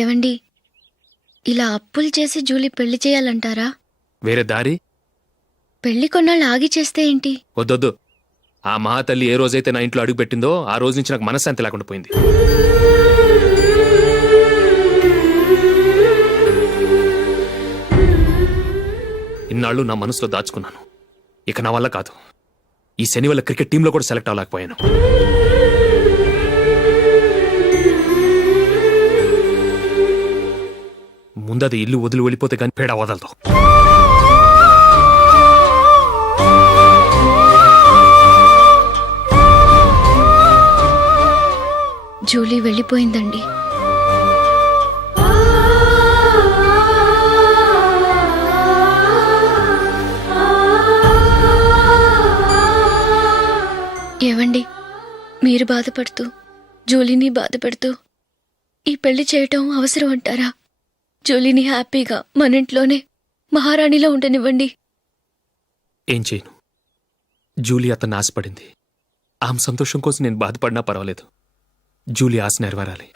ఏవండి, ఇలా అప్పులు చేసి జూలీ పెళ్లి చేయాలంటారా? వేరే దారి? పెళ్లి కొన్నాళ్ళు ఆగి చేస్తే ఏంటి? వద్దొద్దు. ఆ మహాతల్లి ఏ రోజైతే నా ఇంట్లో అడుగు పెట్టిందో ఆ రోజు నుంచి నాకు మనశ్శాంతి లేకుండా పోయింది. ఇన్నాళ్ళు నా మనసులో దాచుకున్నాను. ఇక నా వల్ల కాదు. ఈ శని వల్ల క్రికెట్ టీంలో కూడా సెలెక్ట్ అవ్వలేకపోయాను. ముందది ఇల్లు వదిలి వెళ్ళిపోతే కానీ పేడ వదలదు. జూలీ వెళ్ళిపోయిందండి. ఏవండి, మీరు బాధపడుతూ జూలీని బాధపడుతూ ఈ పెళ్లి చేయటం అవసరం అంటారా? జూలీని హ్యాపీగా మన ఇంట్లోనే మహారాణిలో ఉండనివ్వండి. ఏం చేయను? జూలీ అతన్ని ఆశపడింది. ఆమె సంతోషం కోసం నేను బాధపడినా పర్వాలేదు. జూలీ ఆశ నెరవేరాలి.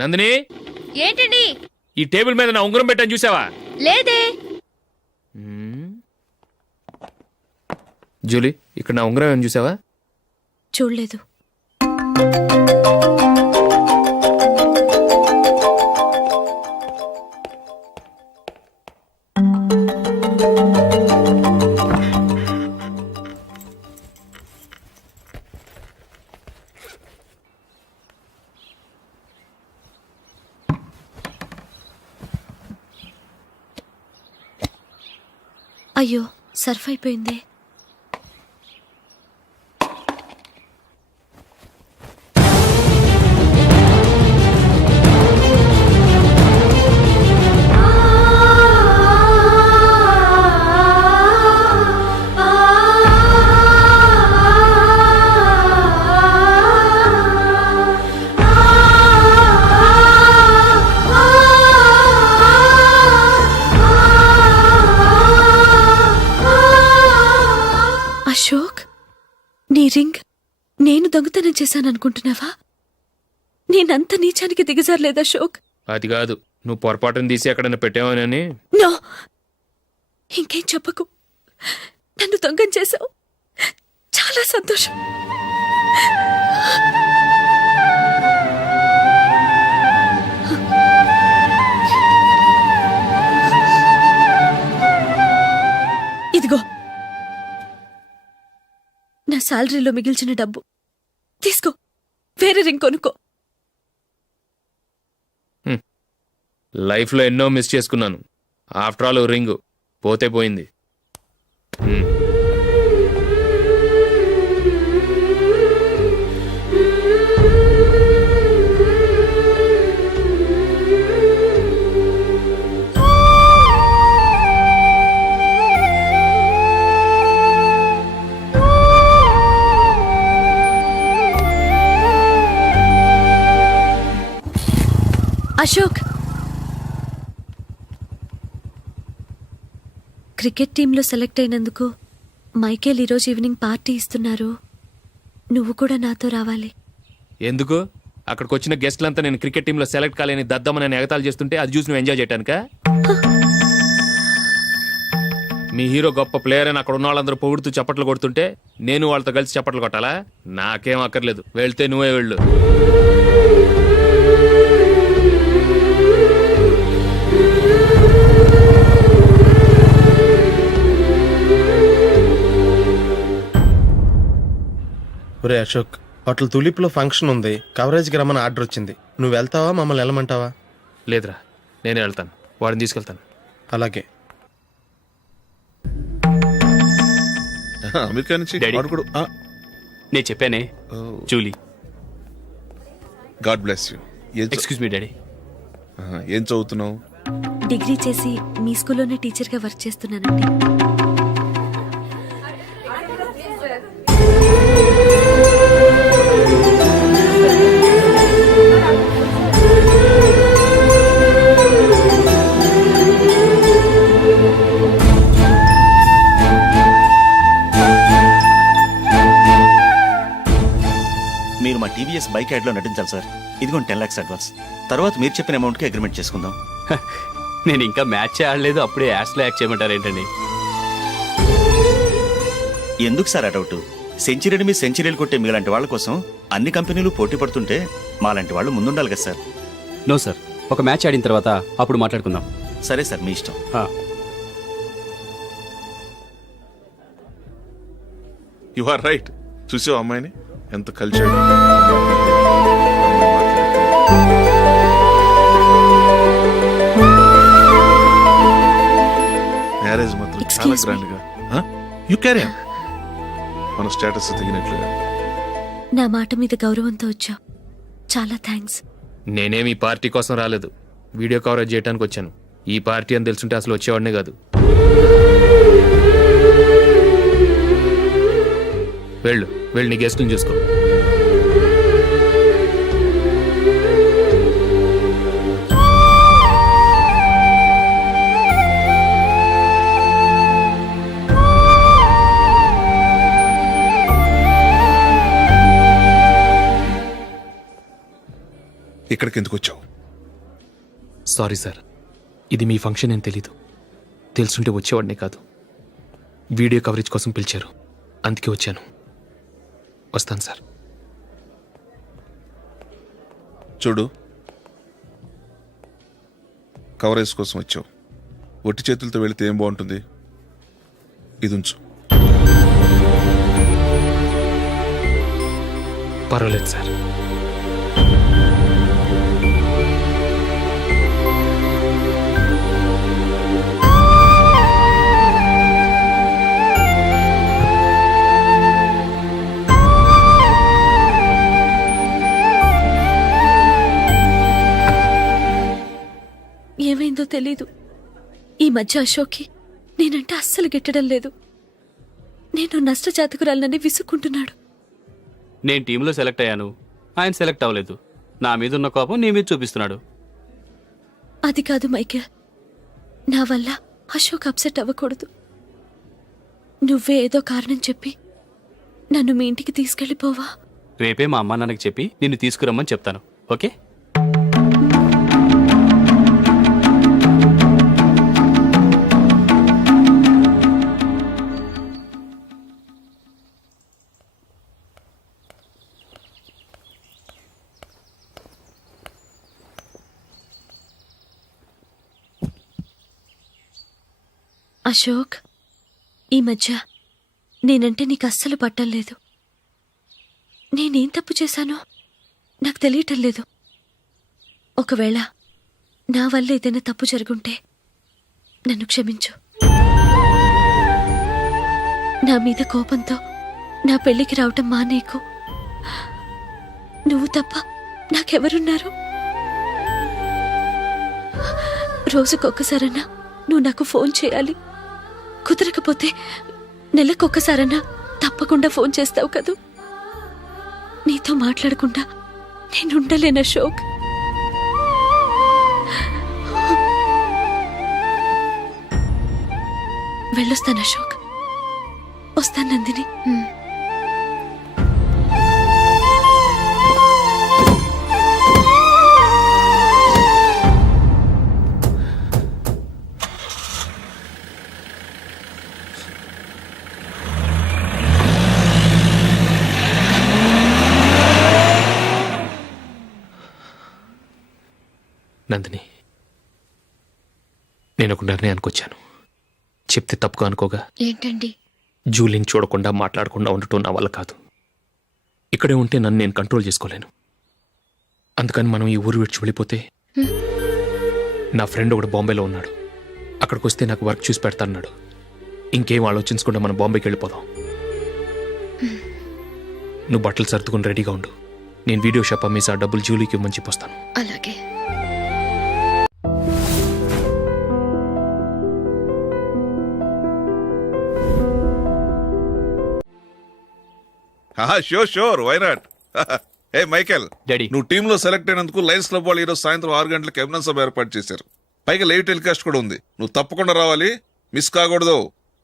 నందిని, ఏంటండి? ఈ టేబుల్ మీద నా ఉంగరం పెట్టని చూసావా? లేదే. జూలీ, ఇక్కడ నా ఉంగరం ఏమని చూసావా? చూడలేదు. అయ్యో, సర్ఫ్ అయిపోయిందే. అశోక్, నీ రింగ్ నేను దొంగతనం చేశాననుకుంటున్నావా? నేనంత నీచానికి దిగజారలేదు అశోక్. అది కాదు, నువ్వు పొరపాటును తీసి ఎక్కడైనా పెట్టావని. నో, ఇంకేం చెప్పకు. నన్ను దొంగం చేశావు. చాలా సంతోషం. ఇదిగో నా శాలరీలో మిగిల్చిన డబ్బు తీసుకో. వేరే రింగ్ కొనుక్కో. లైఫ్లో ఎన్నో మిస్ చేసుకున్నాను. ఆఫ్టర్ ఆల్ రింగ్ పోతే పోయింది. అశోక్, క్రికెట్ టీంలో సెలెక్ట్ అయినందుకు మైకేల్ ఈరోజు ఈవినింగ్ పార్టీ ఇస్తున్నారు. నువ్వు కూడా నాతో రావాలి. ఎందుకు? అక్కడికి వచ్చిన గెస్ట్లంతా నేను క్రికెట్ టీంలో సెలెక్ట్ కాలేని దద్దమని ఎగతాలు చేస్తుంటే అది చూసి నువ్వు ఎంజాయ్ చేయటానికా? మీ హీరో గొప్ప ప్లేయర్ అని అక్కడ ఉన్న వాళ్ళందరూ పొగుడుతూ చప్పట్లు కొడుతుంటే నేను వాళ్ళతో కలిసి చప్పట్లు కొట్టాలా? నాకేం అక్కర్లేదు. వెళ్తే నువ్వే వెళ్ళు. ఒరే అశోక్, హోటల్ తులిప్లో ఫంక్షన్ ఉంది. కవరేజ్కి రమ్మని ఆర్డర్ వచ్చింది. నువ్వు వెళ్తావా, మమ్మల్ని వెళ్ళమంటావా? లేదురా, నేనే వెళ్తాను. వాడిని తీసుకెళ్తాను. అలాగే. అమెరికా నుంచి నేను చెప్పానే, Julie. God bless you. Excuse me daddy. ఏం చదువుతున్నావు? డిగ్రీ చేసి మీ స్కూల్లోనే టీచర్గా వర్క్ చేస్తున్నానండి. మీరు మా టీవీఎస్ బైక్ యాడ్లో నటించాలి సార్. ఇదిగోండి 10 lakhs అడ్వాన్స్. తర్వాత మీరు చెప్పిన అమౌంట్కి అగ్రిమెంట్ చేసుకుందాం. నేను ఇంకా మ్యాచ్ ఆడలేదు, అప్పుడే యాడ్స్లో యాక్ట్ చేయమంటారు ఏంటండి? ఎందుకు సార్ ఆ డౌట్? సెంచరీని మీ సెంచరీలు కొట్టే మీలాంటి వాళ్ళ కోసం అన్ని కంపెనీలు పోటీ పడుతుంటే మాలాంటి వాళ్ళు ముందుండాలి కదా సార్. నో సార్, ఒక మ్యాచ్ ఆడిన తర్వాత అప్పుడు మాట్లాడుకుందాం. సరే సార్, మీ ఇష్టం. You are right. చూసావు అమ్మాయిని ఎంత కలిచాడు. మ్యారేజ్ మాత్రం చాలా Excuse me. గ్రాండ్ గా. You carry on. మన స్టేటస్ తగినట్లుగా. నా మాట మీద గౌరవంతో వచ్చా. చాలా థ్యాంక్స్. నేనేమి ఈ పార్టీ కోసం రాలేదు, వీడియో కవరేజ్ చేయడానికి వచ్చాను. ఈ పార్టీ అని తెలుసుంటే అసలు వచ్చేవాడినే కాదు. వెళ్ళు నీ గెస్ట్ని చూసుకో. ఇక్కడికి ఎందుకు వచ్చావు? సారీ సార్, ఇది మీ ఫంక్షన్ అని తెలీదు. తెలుసుంటే వచ్చేవాడినే కాదు. వీడియో కవరేజ్ కోసం పిలిచారు, అందుకే వచ్చాను. వస్తాను సార్. చూడు, కవరేజ్ కోసం వచ్చావు. ఒట్టి చేతులతో వెళితే ఏం బాగుంటుంది? ఇది ఉంచు. పర్వాలేదు సార్. ఏమైందో తెలీదు. ఈ మధ్య అశోక్కి నేనంటే అస్సలు గిట్టడం లేదు. నేను నష్టజాతకురాలనని విసుక్కుంటున్నాడు. నేను టీంలో సెలెక్ట్ అయ్యాను, ఆయన సెలెక్ట్ అవ్వలేదు. నా మీద ఉన్న కోపం నీ మీద చూపిస్తున్నాడు. అది కాదు మైకేల్, నా వల్ల అశోక్ అప్సెట్ అవ్వకూడదు. నువ్వే ఏదో కారణం చెప్పి నన్ను మీ ఇంటికి తీసుకెళ్ళిపోవా? రేపే మా అమ్మా నాన్నకి చెప్పి నిన్ను తీసుకురమ్మని చెప్తాను. ఓకే? అశోక్, ఈ మధ్య నేనంటే నీకు అస్సలు పట్టం లేదు. నేనేం తప్పు చేశానో నాకు తెలియటం లేదు. ఒకవేళ నా వల్ల ఏదైనా తప్పు జరుగుంటే నన్ను క్షమించు. నా మీద కోపంతో నా పెళ్లికి రావటం మానేకు. నువ్వు తప్ప నాకెవరున్నారు? రోజుకొక్కసారన్నా నువ్వు నాకు ఫోన్ చేయాలి. కుదరకపోతే నెలకొక్కసారన్నా తప్పకుండా ఫోన్ చేస్తావు కదూ. నీతో మాట్లాడకుండా నేనుండలేను అశోక్. వెళ్ళొస్తాను అశోక్. వస్తాను నందిని. నందిని, నేను ఒక నిర్ణయానికి వచ్చాను. చెప్తే తప్పుగా అనుకోగా. ఏంటండి? జూలిని చూడకుండా మాట్లాడకుండా ఉండటం నా వల్ల కాదు. ఇక్కడే ఉంటే నన్ను నేను కంట్రోల్ చేసుకోలేను. అందుకని మనం ఈ ఊరు విడిచి వెళ్ళిపోతే, నా ఫ్రెండ్ ఒకడు బాంబేలో ఉన్నాడు, అక్కడికి వస్తే నాకు వర్క్ చూసి పెడతాన్నాడు. ఇంకేం ఆలోచించకుండా మనం బాంబేకి వెళ్ళిపోదాం. నువ్వు బట్టలు సర్దుకుని రెడీగా ఉండు. నేను వీడియో షాప్ అమ్మేసి ఆ డబ్బులు జూలీకి ఇవ్వమని చెప్పొస్తాను. అలాగే. Sure, why not? Hey Michael, daddy. నువ్వు టీంలో సెలెక్ట్ అయినందుకు లయన్స్ క్లబ్ వాళ్ళు ఈరోజు సాయంత్రం 6 గంటలకు అభినందన సభ ఏర్పాటు చేశారు. పైగా లైవ్ టెలికాస్ట్ కూడా ఉంది. నువ్వు తప్పకుండా రావాలి, మిస్ కాకూడదు.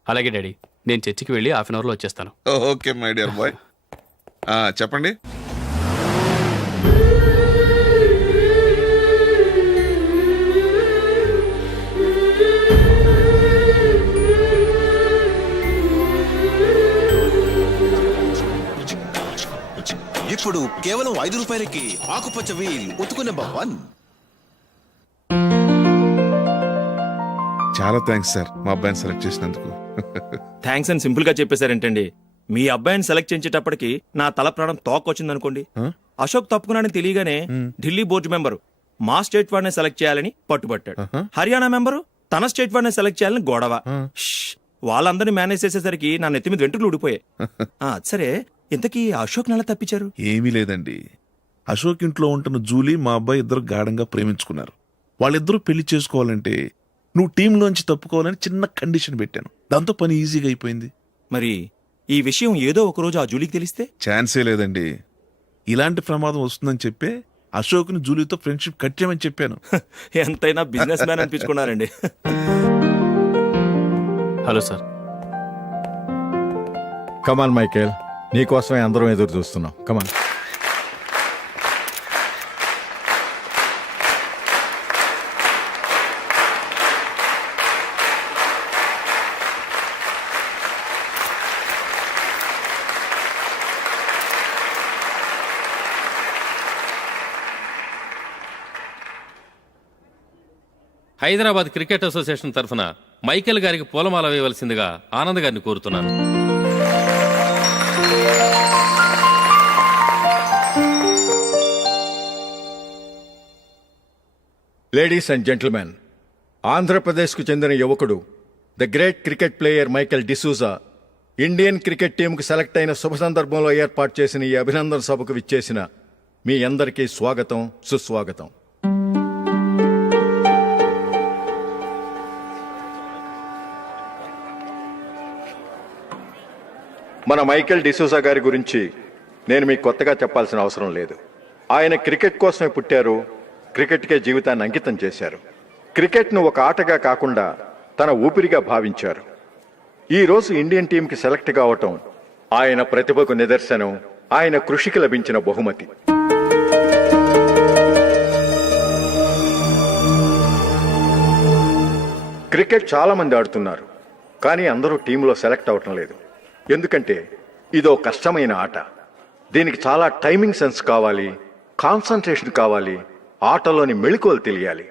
అలాగే డాడీ, నేను చర్చికి వెళ్ళి 1/2 అవర్లో వచ్చేస్తాను. Okay my dear bye. చెప్పండి. మ్యాచ్ ఇప్పుడు కేవలం 5 రూపాయలకి ఆకుపచ్చ వీల్ ఉతుకు నెంబర్ 1. చాలా థ్యాంక్స్ సార్ మా అబ్బాయిని సెలెక్ట్ చేసినందుకు. థ్యాంక్స్ అని సింపుల్ గా చెప్పేశారేంటండి. మీ అబ్బాయిని సెలెక్ట్ చేసేటప్పటికి నా తల ప్రాణం తోకొచ్చిందనుకోండి. అశోక్ తప్పుకున్నాడని తెలియగానే ఢిల్లీ బోర్డు మెంబరు మా స్టేట్ వాడిని సెలెక్ట్ చేయాలని పట్టుబట్టాడు. హర్యానా మెంబరు తన స్టేట్ వాడిని సెలెక్ట్ చేయాలని గొడవ. షష్! వాళ్ళందరినీ మేనేజ్ చేసేసరికి నా నెత్తి మీద వెంట్రుకలు ఊడిపోయాయి. సరే, ఇంతకీ అశోక్ నెల తప్పించారు? ఏమీ లేదండి. అశోక్ ఇంట్లో ఉంటున్న జూలీ మా అబ్బాయి ఇద్దరు గాఢంగా ప్రేమించుకున్నారు. వాళ్ళిద్దరూ పెళ్లి చేసుకోవాలంటే నువ్వు టీంలోంచి తప్పుకోవాలని చిన్న కండిషన్ పెట్టాను. దాంతో పని ఈజీగా అయిపోయింది. మరి ఈ విషయం ఏదో ఒక రోజు ఆ జూలీకి తెలిస్తే? ఛాన్సే లేదండి. ఇలాంటి ప్రమాదం వస్తుందని చెప్పే అశోక్ని జూలీతో ఫ్రెండ్షిప్ కట్ చేయమని చెప్పాను. ఎంతైనా బిజినెస్ మ్యాన్ అనిపించుకున్నారండి. Hello sir. కమాన్ మైకేల్, నీకోసమే అందరం ఎదురు చూస్తున్నాం. కమాన్. హైదరాబాద్ క్రికెట్ అసోసియేషన్ తరఫున మైకేల్ గారికి పూలమాల వేయవలసిందిగా ఆనంద్ గారిని కోరుతున్నాను. లేడీస్ అండ్ జెంటిల్మెన్, ఆంధ్రప్రదేశ్కు చెందిన యువకుడు the great cricket player Michael D'Souza Indian cricket టీంకు సెలెక్ట్ అయిన శుభ సందర్భంలో ఏర్పాటు చేసిన ఈ అభినందన సభకు విచ్చేసిన మీ అందరికీ స్వాగతం, సుస్వాగతం. మన మైకేల్ డిసూజా గారి గురించి నేను మీకు కొత్తగా చెప్పాల్సిన అవసరం లేదు. ఆయన క్రికెట్ కోసమే పుట్టారు, క్రికెట్కే జీవితాన్ని అంకితం చేశారు. క్రికెట్ను ఒక ఆటగా కాకుండా తన ఊపిరిగా భావించారు. ఈరోజు ఇండియన్ టీంకి సెలెక్ట్ కావటం ఆయన ప్రతిభకు నిదర్శనం, ఆయన కృషికి లభించిన బహుమతి. క్రికెట్ చాలా మంది ఆడుతున్నారు, కానీ అందరూ టీంలో సెలెక్ట్ అవటం లేదు. ఎందుకంటే ఇదో కష్టమైన ఆట. దీనికి చాలా టైమింగ్ సెన్స్ కావాలి, కాన్సంట్రేషన్ కావాలి, ఆటలోని మెళకువలు తెలియాలి.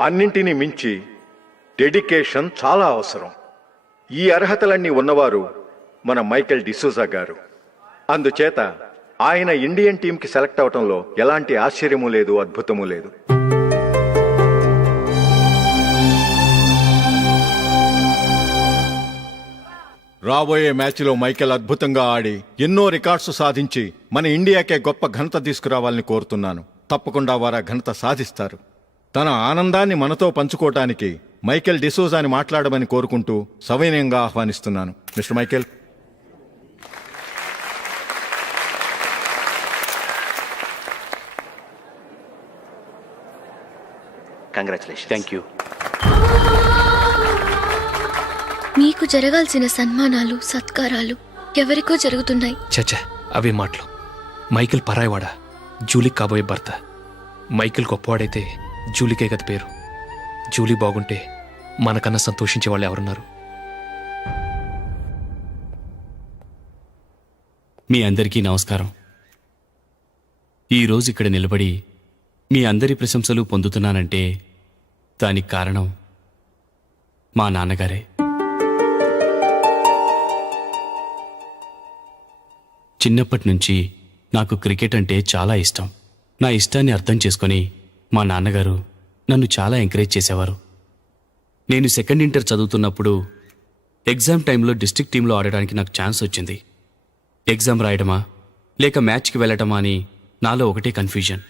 అన్నింటినీ మించి డెడికేషన్ చాలా అవసరం. ఈ అర్హతలన్నీ ఉన్నవారు మన మైకేల్ డిసూజా గారు. అందుచేత ఆయన ఇండియన్ టీంకి సెలెక్ట్ అవటంలో ఎలాంటి ఆశ్చర్యమూ లేదు, అద్భుతమూ లేదు. రాబోయే మ్యాచ్లో మైకేల్ అద్భుతంగా ఆడి ఎన్నో రికార్డ్స్ సాధించి మన ఇండియాకే గొప్ప ఘనత తీసుకురావాలని కోరుతున్నాను. తప్పకుండా వారు ఆ ఘనత సాధిస్తారు. తన ఆనందాన్ని మనతో పంచుకోవటానికి మైకేల్ డిసూజాని మాట్లాడమని కోరుకుంటూ సవినయంగా ఆహ్వానిస్తున్నాను. Mister Michael. Congratulation. Thank you. మీకు జరగాల్సిన సన్మానాలు, సత్కారాలు ఎవరికో జరుగుతున్నాయి. చచ్చా, అవే మాటలు. మైకేల్ పరాయవాడా, జూలీకి కాబోయే భర్త. మైకేల్ గొప్పవాడైతే జూలీకే కదా పేరు. జూలీ బాగుంటే మనకన్నా సంతోషించే వాళ్ళు ఎవరున్నారు? మీ అందరికీ నమస్కారం. ఈరోజు ఇక్కడ నిలబడి మీ అందరి ప్రశంసలు పొందుతున్నానంటే దానికి కారణం మా నాన్నగారే. చిన్నప్పటి నుంచి నాకు క్రికెట్ అంటే చాలా ఇష్టం. నా ఇష్టాన్ని అర్థం చేసుకొని మా నాన్నగారు నన్ను చాలా ఎంకరేజ్ చేసేవారు. నేను సెకండ్ ఇంటర్ చదువుతున్నప్పుడు ఎగ్జామ్ టైంలో డిస్ట్రిక్ట్ టీంలో ఆడడానికి నాకు ఛాన్స్ వచ్చింది. ఎగ్జామ్ రాయడమా లేక మ్యాచ్కి వెళ్ళటమా అని నాలో ఒకటే కన్ఫ్యూజన్.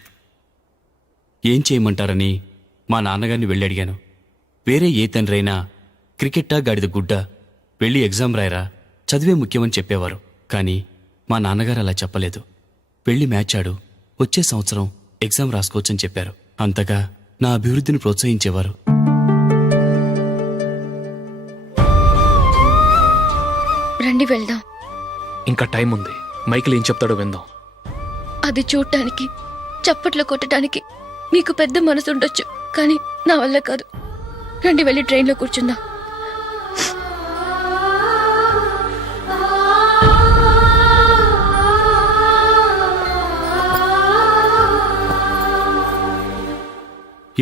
ఏం చేయమంటారని మా నాన్నగారిని వెళ్ళి అడిగాను. వేరే ఏ తండ్రైనా క్రికెట్టా గాడిద గుడ్డ, వెళ్ళి ఎగ్జామ్ రాయరా, చదివే ముఖ్యమని చెప్పేవారు. కానీ మా నాన్నగారు అలా చెప్పలేదు. వెళ్ళి మ్యాచ్ ఆడు, వచ్చే సంవత్సరం ఎగ్జామ్ రాసుకోవచ్చని చెప్పారు. అంతగా నా అభివృద్ధిని ప్రోత్సహించేవారు. రండి వెళ్దాం. ఇంకా టైం ఉంది. మైకేల్ ఏం చెప్తాడో విందాం. అది చూడటానికి, చప్పట్లు కొట్టడానికి మీకు పెద్ద మనసు ఉండొచ్చు, కానీ నా వల్ల కాదు. రండి వెళ్ళి ట్రైన్లో కూర్చుందాం.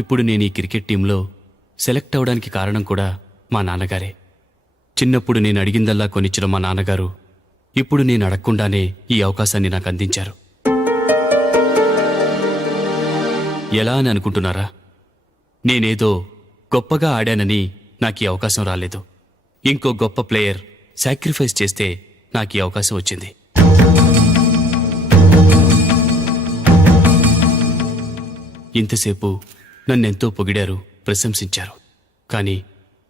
ఇప్పుడు నేను ఈ క్రికెట్ టీంలో సెలెక్ట్ అవడానికి కారణం కూడా మా నాన్నగారే. చిన్నప్పుడు నేను అడిగిందల్లా కొనిచ్చిన మా నాన్నగారు ఇప్పుడు నేను అడగకుండానే ఈ అవకాశాన్ని నాకు అందించారు. ఎలా అని అనుకుంటున్నారా? నేనేదో గొప్పగా ఆడానని నాకు ఈ అవకాశం రాలేదు. ఇంకో గొప్ప ప్లేయర్ సాక్రిఫైస్ చేస్తే నాకు ఈ అవకాశం వచ్చింది. ఇంతసేపు నన్నెంతో పొగిడారు, ప్రశంసించారు. కానీ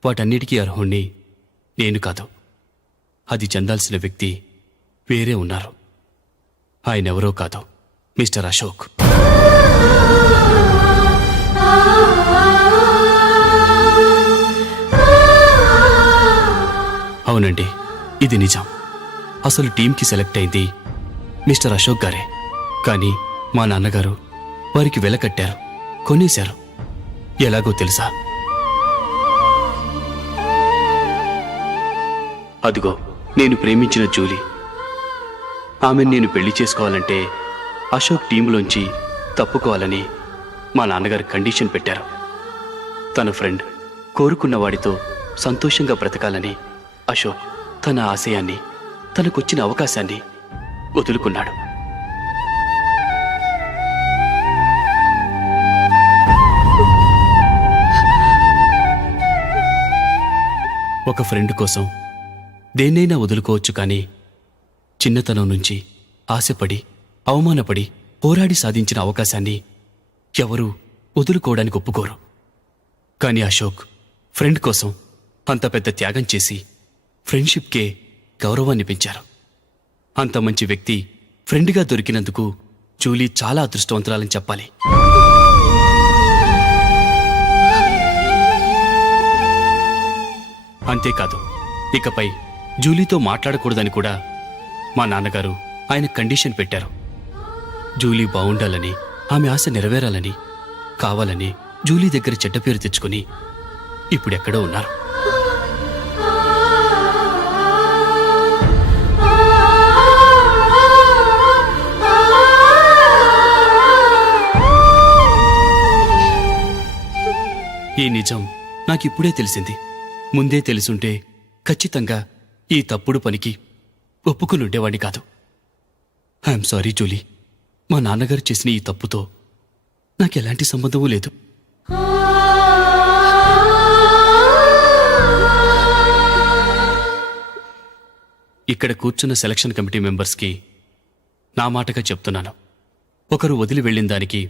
వాటన్నిటికీ అర్హుణ్ణి నేను కాదు. అది చెందాల్సిన వ్యక్తి వేరే ఉన్నారు. ఆయనెవరో కాదు, మిస్టర్ అశోక్. అవునండి, ఇది నిజం. అసలు టీంకి సెలెక్ట్ అయింది మిస్టర్ అశోక్ గారే. కానీ మా నాన్నగారు వారికి వెల కట్టారు, కొనేశారు. ఎలాగో తెలుసా? అదిగో నేను ప్రేమించిన జూలీ. ఆమెను నేను పెళ్లి చేసుకోవాలంటే అశోక్ టీంలోంచి తప్పుకోవాలని మా నాన్నగారు కండిషన్ పెట్టారు. తన ఫ్రెండ్ కోరుకున్న వాడితో సంతోషంగా బ్రతకాలని అశోక్ తన ఆశయాన్ని, తనకొచ్చిన అవకాశాన్ని వదులుకున్నాడు. ఒక ఫ్రెండ్ కోసం దేన్నైనా వదులుకోవచ్చు, కానీ చిన్నతనం నుంచి ఆశపడి, అవమానపడి, పోరాడి సాధించిన అవకాశాన్ని ఎవరూ వదులుకోవడానికి ఒప్పుకోరు. కానీ అశోక్ ఫ్రెండ్ కోసం అంత పెద్ద త్యాగం చేసి ఫ్రెండ్షిప్కే గౌరవాన్ని పెంచారు. అంత మంచి వ్యక్తి ఫ్రెండ్గా దొరికినందుకు జూలీ చాలా అదృష్టవంతురాలని చెప్పాలి. అంతేకాదు, ఇకపై జూలీతో మాట్లాడకూడదని కూడా మా నాన్నగారు ఆయన కండిషన్ పెట్టారు. జూలీ బావుండాలని, ఆమె ఆశ నెరవేరాలని, కావాలని జూలీ దగ్గర చెడ్డ పేరు తెచ్చుకుని ఇప్పుడెక్కడో ఉన్నారు. ఈ నిజం నాకిప్పుడే తెలిసింది. ముందే తెలుసుంటే ఖచ్చితంగా ఈ తప్పుడు పనికి ఒప్పుకుని ఉండేవాడిని కాదు. I'm sorry Julie. మా నాన్నగారు చేసిన ఈ తప్పుతో నాకెలాంటి సంబంధమూ లేదు. ఇక్కడ కూర్చున్న సెలక్షన్ కమిటీ మెంబర్స్కి నా మాటగా చెప్తున్నాను. ఒకరు వదిలి వెళ్ళిన దానికి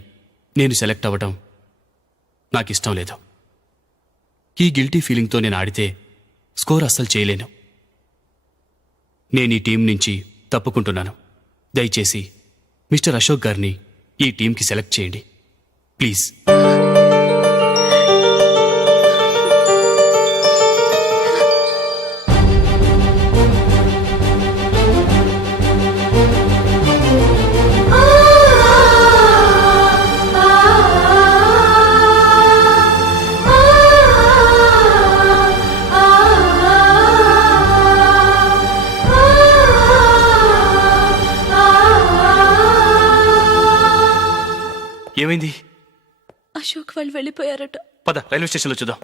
నేను సెలెక్ట్ అవ్వడం నాకిష్టం లేదు. ఈ గిల్టీ ఫీలింగ్తో నేను ఆడితే స్కోర్ అస్సలు చేయలేను. నేను ఈ టీం నుంచి తప్పుకుంటున్నాను. దయచేసి మిస్టర్ అశోక్ గారిని ఈ టీంకి సెలెక్ట్ చేయండి ప్లీజ్. ఏమైంది? అశోక్ వాళ్ళు వెళ్ళిపోయారట. పద, రైల్వే స్టేషన్లో చూద్దాం.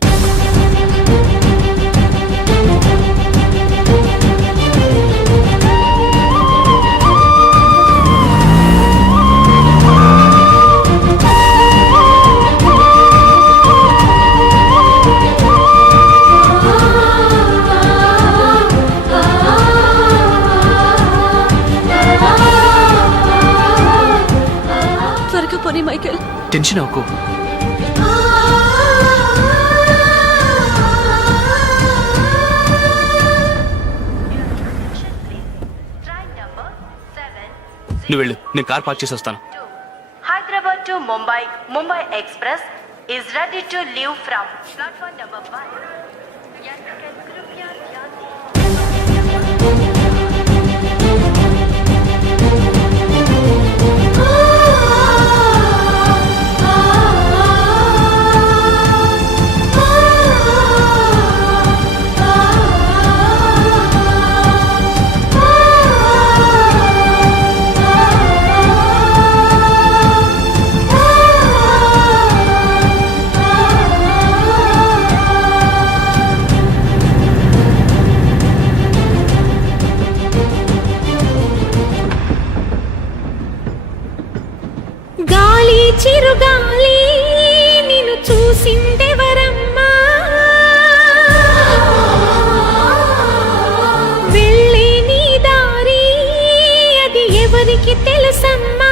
త్వరగా పోనీ మైకేల్. టెన్షన్ అవ్వకు. నువ్వు వెళ్ళు, నేను కార్ పార్క్ చేసి వస్తాను. Hyderabad to Mumbai, Mumbai Express is ready to leave from platform number 1. यात्रिगण कृपया ध्यान दें. గాలి చిరుగాలి నిన్ను చూసిందెవరమ్మా వెళ్ళే నీ దారి అది ఎవరికి తెలుసమ్మా